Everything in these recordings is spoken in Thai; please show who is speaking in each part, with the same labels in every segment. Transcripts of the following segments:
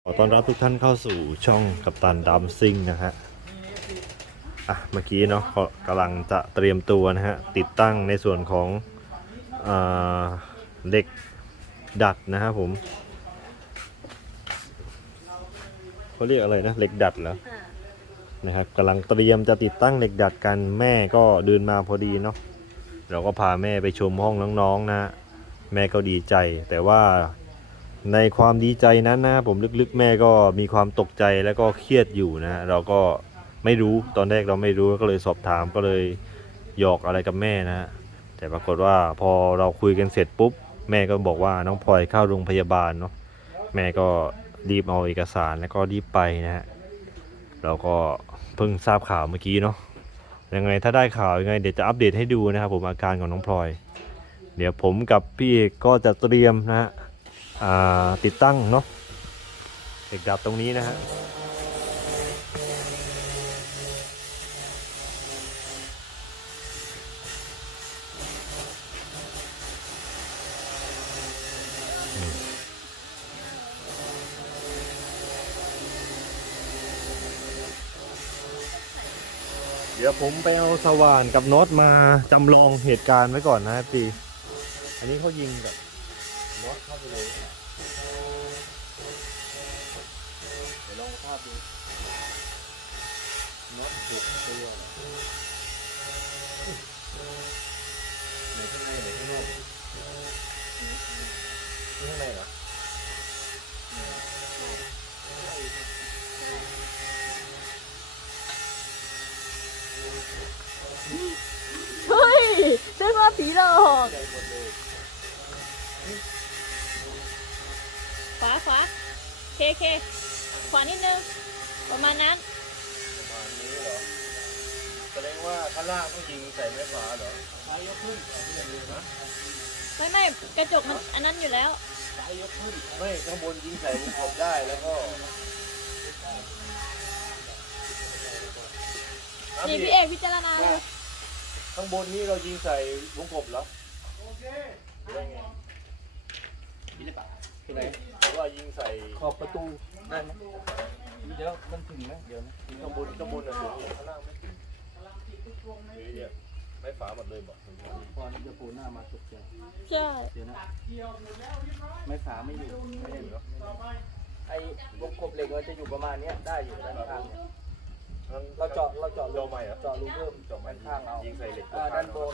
Speaker 1: ขอต้อนรับทุกท่านเข้าสู่ช่องกัปตันดัมซิ่งนะฮะเมื่อกี้เนาะกำลังจะเตรียมตัวนะฮะติดตั้งในส่วนของเหล็กดัดนะครับผมเขาเรียกอะไรนะเหล็กดัดเหรอนะครับกำลังเตรียมจะติดตั้งเหล็กดัดกันแม่ก็เดินมาพอดีเนาะเราก็พาแม่ไปชมห้องน้องๆนะแม่ก็ดีใจแต่ว่าในความดีใจนั้นนะผมลึกๆแม่ก็มีความตกใจแล้วก็เครียดอยู่นะเราก็ไม่รู้ตอนแรกเราไม่รู้ก็เลยสอบถามก็เลยหยอกอะไรกับแม่นะแต่ปรากฏว่าพอเราคุยกันเสร็จปุ๊บแม่ก็บอกว่าน้องพลอยเข้าโรงพยาบาลเนาะแม่ก็รีบเอาเอกสารแล้วก็รีบไปนะฮะเราก็เพิ่งทราบข่าวเมื่อกี้เนาะยังไงถ้าได้ข่าวยังไงเดี๋ยวจะอัปเดตให้ดูนะครับผมอาการของน้องพลอยเดี๋ยวผมกับพี่เอกก็จะเตรียมนะฮะติดตั้งเนาะเหล็กดัดตรงนี้นะฮะเดี๋ยวผมไปเอาสว่านกับน็อตมาจำลองเหตุการณ์ไว้ก่อนนะพี่อันนี้เขายิงกับน็อตเข้าไปเลยเดี๋ยวลองภาพดูน็อตถูกตัวไหนข้างในไหนข้างนอกข้างในเหรอ
Speaker 2: เฮ้ยได้ว่าผีหลอกขวาเคขวานิดนึงประมาณนั้น
Speaker 1: ประมาณนี้เหรอแสดงว่าข้างล่างต้องยิงใส่ไม้ฝาเหรอซ้ายยกขึ้นนะ
Speaker 2: ไม่กระจกมันอันนั้นอยู่แล้ว
Speaker 1: ซ้ายยกขึ้นไม่ข้างบนยิงใส่วงกบได้แล้วก็
Speaker 2: นี่พี่เอกพิจารณาเลย
Speaker 1: ข้างบนนี้เรายิงใส่วงกบเหรอโอเคได้ไงยิงได้ปะคืออะไรหรือว่ายิงใส่
Speaker 3: ขอบประตูได้ไหมเดี๋ยวมันถึงไหมเดี๋ยวนะ
Speaker 1: ข้างบนอะถึงข้างล่างไม่ถึงนี่ไม่ฝาหมดเลยบอก
Speaker 3: พอจะปูหน้ามาตกใจ
Speaker 2: ใช่
Speaker 3: เดี๋ยวนะไม่ฝาไม่อยู่ไม่เห็นหรอไอ้วงกบเหล็กมันจะอยู่ประมาณนี้ได้อยู่ด้านข้างเนี่ยเราเจาะรูใหม่เจาะรูเพิ่มด้านข้างเอา
Speaker 1: ยิงใส่เหล็ก
Speaker 3: ด้านบน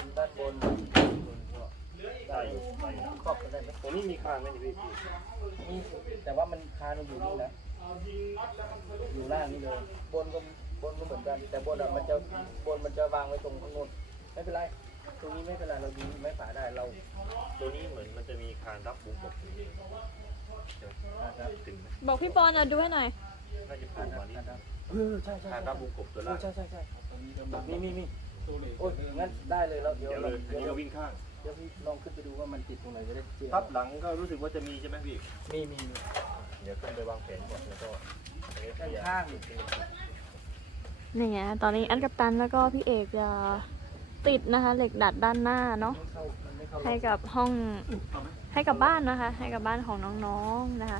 Speaker 1: ได้อยู่
Speaker 3: ครอบกันได้ไหม
Speaker 1: ตรงนี้มีคานไหมพี่
Speaker 3: นี่แต่ว่ามันคานมันอยู่นี่นะอยู่ล่างนี่เลยบนก็เหมือนกันแต่บนมันจะวางไว้ตรงข้างโน้นไม่เป็นไรตรงนี้ไม่เป็นไรเรายิงไม่ฝาได้เรา
Speaker 1: ตัวนี้เหมือนมันจะมีคานรับวงกบถึงไหม
Speaker 2: บอกพี่ปอนดูให้หน่อย
Speaker 1: น่าจะปูมานี่
Speaker 3: ใช่
Speaker 1: คานรับวงกบตัวล่าง
Speaker 3: ใช่มีโอ้ยงั้นได้เลยแล้วเดี๋ยว
Speaker 1: เราวิ่งข้าง
Speaker 3: เดี๋ยวพี่ลองขึ้นไปดูว่ามันติดตรงไหนจะได้
Speaker 1: ทับหลังก็รู้สึกว่าจะมีใช่ไหมพี่
Speaker 3: มี
Speaker 1: เดี๋ยวขึ้นไปวางแผนก่อนแล้วก็
Speaker 3: ข้าง
Speaker 2: นี่ไงตอนนี้อันกัปตันแล้วก็พี่เอกจะติดนะคะเหล็กดัดด้านหน้าเนาะให้กับห้องให้กับบ้านนะคะให้กับบ้านของน้องๆนะคะ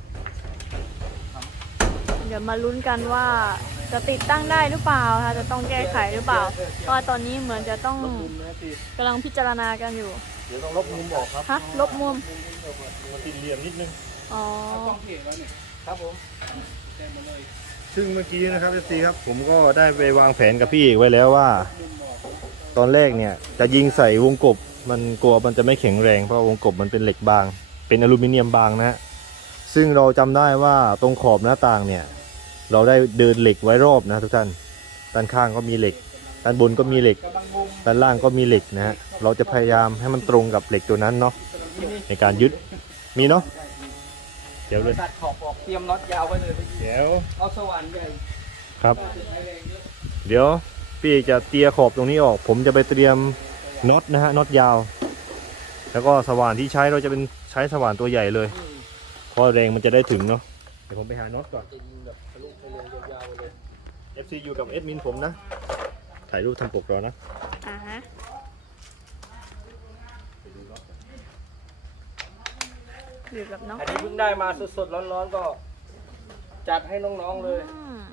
Speaker 2: เดี๋ยวมาลุ้นกันว่าจะติดตั้งได้หรือเปล่าค่ะจะต้องแก้ไขหรือเปล่าเพราะตอนนี้เหมือนจะต้องกำลังพิจารณากันอยู่
Speaker 1: เดี๋ยวต้องลบมุมออกครับ
Speaker 2: ฮะลบมุม
Speaker 1: มันติดเหลี่ยมนิดนึง
Speaker 2: อ๋อ
Speaker 3: ครับผม
Speaker 1: ซึ่งเมื่อกี้นะครับFCครับผมก็ได้ไปวางแผนกับพี่เอกไว้แล้วว่าตอนแรกเนี่ยจะยิงใส่วงกบมันกลัวมันจะไม่แข็งแรงเพราะวงกบมันเป็นเหล็กบางเป็นอลูมิเนียมบางนะฮะซึ่งเราจำได้ว่าตรงขอบหน้าต่างเนี่ยเราได้เดินเหล็กไว้รอบนะทุกท่านด้านข้างก็มีเหล็กด้านบนก็มีเหล็กด้านล่างก็มีเหล็กนะฮะเราจะพยายามให้มันตรงกับเหล็กตัวนั้นเนาะในการยึดมีเนาะเดี๋ยวเลย
Speaker 3: ตัดขอบออกเตรียมน็อตยาวไว้เลย
Speaker 1: เดี๋ยว
Speaker 3: เอาสว่านใหญ่
Speaker 1: ครับเดี๋ยวพี่จะเตียขอบตรงนี้ออกผมจะไปเตรียมน็อตนะฮะน็อตยาวแล้วก็สว่านที่ใช้เราจะเป็นใช้สว่านตัวใหญ่เลยเพราะแรงมันจะได้ถึงเนาะเดี๋ยวผมไปหาน็อตก่อน FC อยู่กับเอดมินผมนะถ่ายรูปทำปกรอนะ
Speaker 2: อยู่กับน้อง
Speaker 3: อันนี้เพิ่งได้มาสดๆร้อนๆก็จัดให้น้องๆเลย
Speaker 2: อืม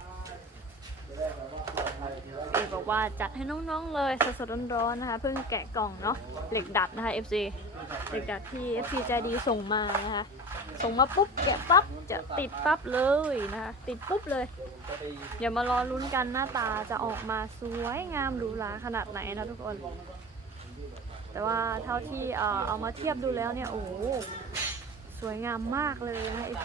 Speaker 2: เอกบอกว่าจัดให้น้องๆเลยสดๆร้อนๆนะคะเพิ่งแกะกล่องเนาะเหล็กดัดนะคะ FC เหล็กดัดที่ FC ใจดีส่งมานะคะส่งมาปุ๊บแกะปั๊บจะติดปั๊บเลยนะคะติดปุ๊บเลยเดี๋ยวมารอลุ้นกันหน้าตาจะออกมาสวยงามหรูหราขนาดไหนนะทุกคน แต่ว่าเท่าที่เอามาเทียบดูแล้วเนี่ยโอ้โหสวยงามมากเลยนะ FC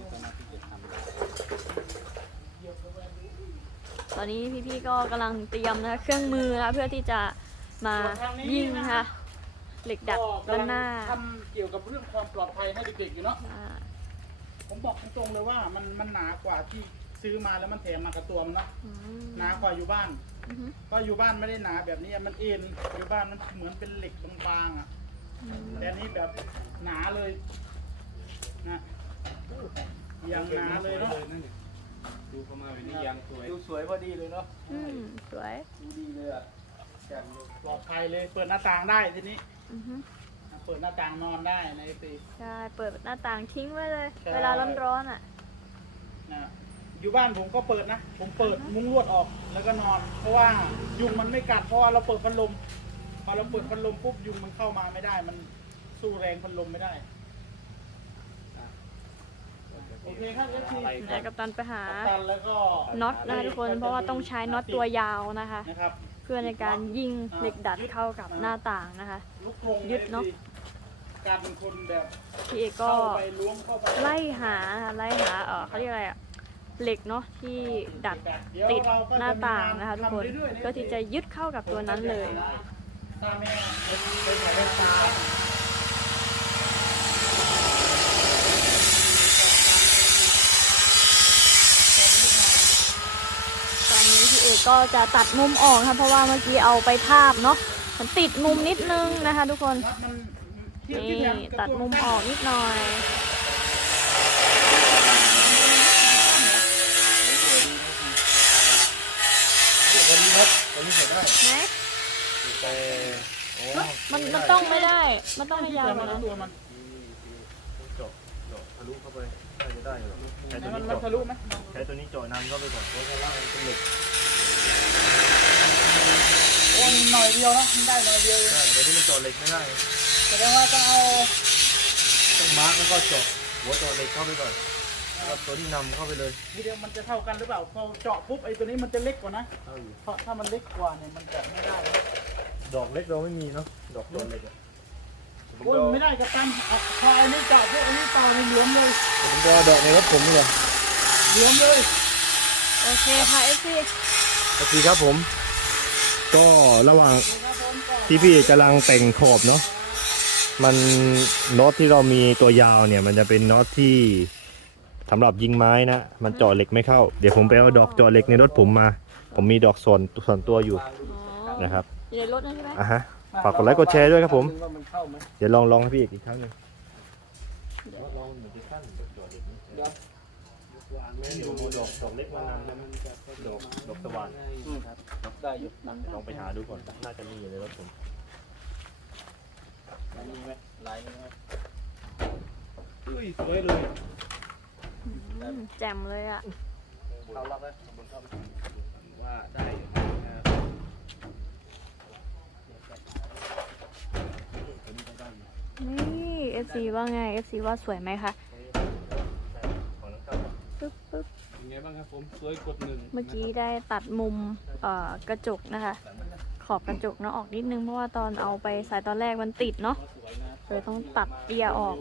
Speaker 2: ตอนนี้พี่ๆก็กำลังเตรียมนะคะเครื่องมือนะเพื่อที่จะมายิงนะคะเหล็กดัดด้านหน้า
Speaker 4: ทำเกี่ยวกับเรื่องความปลอดภัยให้เด็กๆอยู่เนาะ
Speaker 2: อ่า
Speaker 4: ผมบอกตรงๆเลยว่ามันหนากว่าที่ซื้อมาแล้วมันแถมมากับตัวมันเนาะ
Speaker 2: อืม
Speaker 4: หนากว่าอยู่บ้าน
Speaker 2: อือฮึ
Speaker 4: ก็อยู่บ้านไม่ได้หนาแบบนี้มันเอ็นอยู่บ้านมันเหมือนเป็นเหล็กบางๆอ่ะ
Speaker 2: อืม
Speaker 4: แต่อันนี้แบบหนาเลยนะอย่างหนาเลยเนาะ
Speaker 3: ดูเข้ามาเป็นนี่ยังสวยดูสวยพอดีเลยเนาะ
Speaker 2: อืมสวย
Speaker 3: ดูดีเลยอ่ะแจ่มเลย
Speaker 4: ปลอดภัยเลยเปิดหน้าต่างได้ทีนี้
Speaker 2: อือฮึ
Speaker 4: เปิดหน้าต่างนอนได้ในปี
Speaker 2: ใช่เปิดหน้าต่างทิ้งไว้เลย
Speaker 4: ใช่
Speaker 2: เวลาร้อนๆอ่ะ
Speaker 4: นะอยู่บ้านผมก็เปิดนะ ผมเปิดมุ้งลวดออกแล้วก็นอน เพราะว่ายุงมันไม่กัดเพราะว่าเราเปิดพัดลมพอเราเปิดพัดลมปุ๊บยุงมันเข้ามาไม่ได้ มันสู้แรงพัดลมไม่ได้โอเคครับเอฟซี
Speaker 2: นายกัปตันไปหา
Speaker 4: ตันแล้วก็
Speaker 2: น็อตนะคะทุกคนเพราะว่าต้องใช้น็อตตัวยาวนะคะ
Speaker 4: นะครับ
Speaker 2: เพื่อในการยิงเหล็กดัดเข้ากับหน้าต่างนะคะ
Speaker 4: ลูกกรง
Speaker 2: ยึดเนอะ
Speaker 4: การเป็นคนแบบ
Speaker 2: พี่เอกก็
Speaker 4: เข้าไปล้วงเข้าไป
Speaker 2: ไล่หานะคะไล่หาเขาเรียกอะไรอะเหล็กเนาะที่ดัด
Speaker 4: เดี๋ยว
Speaker 2: ติด
Speaker 4: เรก็
Speaker 2: หน้าต่างนะคะทุกคน
Speaker 4: ทำเรื่อยๆ
Speaker 2: เพื่อที่จะยึดเข้ากับตัวนั้นเลย
Speaker 4: ตาแม่ไปถ่ายได้ตา
Speaker 2: ตอนนี้พี่เอกก็จะตัดมุมออกค่ะเพราะว่าเมื่อกี้เอาไปทาบเนาะมันติดมุมนิดนึงนะคะ ทุกคน
Speaker 4: น็อตมันเทียบ
Speaker 2: นี่
Speaker 4: ที่แบบกระ
Speaker 2: ตัด
Speaker 4: ตัว
Speaker 2: มุมออกนิดหน่อย
Speaker 1: วันนี้ครับวันนี้เห็นได้
Speaker 2: ไหน
Speaker 1: แต่โอ้
Speaker 2: มันต้องไม่ได้ มันต้องให้ยาว
Speaker 4: แต่
Speaker 2: ก
Speaker 4: มั
Speaker 2: ว่าน นั้น
Speaker 4: ตัวมัน
Speaker 1: เจาะทะลุเข้าไปน่าจะได้อยู่ใช้ตัว
Speaker 4: มัน
Speaker 1: นี้
Speaker 4: มัน
Speaker 1: เจาะ
Speaker 4: ทะลุไหม
Speaker 1: ใช้ตัวนี้เจาะนำเข้าไปก่อนเพราะข้างล่างมันเป็นเหล็ก
Speaker 4: โอ้ยหน่อยเดียวนะมันได้หน่อยเดียวเอง
Speaker 1: ใช่แต่ที่มันเจาะเหล็กไม่ได้
Speaker 4: แสดงว่าต้องเอา
Speaker 1: ต้องมาร์กแล้วก็เจาะหัวเจาะเหล็กเข้าไปก่อนแล้วก็ตัวนี้นำเข้าไปเลย
Speaker 4: ทีเดียวมันจะเท่ากันหรือเปล่าพอเจาะปุ๊บไอ้ตัวนี้มันจะเล็กกว่านะ
Speaker 1: เท่าอยู่
Speaker 4: เพราะถ้ามันเล็กกว่าเนี่ยมันจะไม่ได้
Speaker 1: ดอกเล็กเราไม่มีเนาะดอกเจาะเหล็กอะ
Speaker 4: โอ้ยไม่ได้กับตันเอาพออันนี้เจาะพวกอันนี้ต่อในเหลือมเลย
Speaker 1: ผมจะเอาดอกในรถผมนี่แหละ
Speaker 4: เหลือมเลย
Speaker 2: โอเคค่ะเอฟซี
Speaker 1: สวัสดีครับผม ก็ระหว่างที่พี่กำลังแต่งขอบเนาะมันน็อตที่เรามีตัวยาวเนี่ย มันจะเป็นน็อตที่สำหรับยิงไม้นะมันเจาะเหล็กไม่เข้าเดี๋ยวผมไปเอาดอกเจาะเหล็กในรถผมมา ผมมีดอกส่วนตัวอยู่
Speaker 2: อ๋อ
Speaker 1: นะครับ
Speaker 2: อยู่ในรถนั่นใช่ไหม
Speaker 1: อ่ะฮะฝากกดไลค์กดแชร์ด้วยครับผม
Speaker 3: ว่ามันเข้าไหม
Speaker 1: เดี๋ยวลองให้พี่อีกครั้งหนึ่งลองเหมือนจะสั้นเจาะเหล็ก
Speaker 3: เดี๋ยววางไว้
Speaker 1: เดี๋ยวเอาดอกเล็กมานำแล้วมันจะดอกสว่าน
Speaker 3: ครับได้อยู่หนัก
Speaker 1: ลองไปหาดูก่อนน่าจะมีอยู่ในรถผม
Speaker 3: ลายนี้ไหมลายนี้ไหม
Speaker 4: อุ้ยสวยเลย
Speaker 2: แจ่มเลยอ่ะ
Speaker 3: เข้าล็อกไหมบนเข้า
Speaker 4: ว่าได้อยู่นะครับ
Speaker 2: นี่ FC ว่าไง FC ว่าสวยไหมคะปึ๊บปึ๊บ
Speaker 4: เป็นไงบ้างครับผมสวยกดหนึ่ง
Speaker 2: เมื่อกี้ได้ตัดมุมกระจกนะคะ ขอบกระจกเนาะออกนิดนึงเพราะว่าตอนเอาไปใส่ตอนแรกมันติดเนาะเลยต้องตัดเปียออก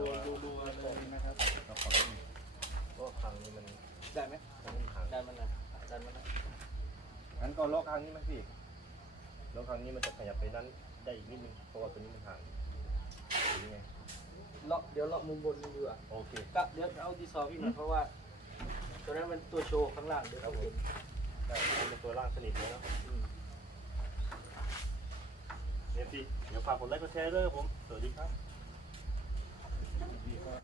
Speaker 1: ก็ครั้งนี้มัน
Speaker 3: ได้ไหมได้มันนะได้มันนะ
Speaker 1: งั้นก็ล็อกครั้งนี้ไหมพี่ล็อกครั้งนี้มันจะขยับไปด้านได้อีกนิดนึงเพราะว่าตัวนี้มันห่างหรือไง
Speaker 3: เลาะเดี๋ยวเลาะมุมบนดูดีกว่า
Speaker 1: โอเค
Speaker 3: ก็เดี๋ยวเอาดีซอร์พี่หน่อยเพราะว่าตัวนั้นมันตัวโชว์ข้างล่างเดี๋ยวเราเห็น
Speaker 1: ได้เป็นตัวล่างสนิทเลยเนาะเนี่ยพี่เดี๋ยวฝากกดไลค์กดแชร์ด้วยครับผมสวัสดีครับ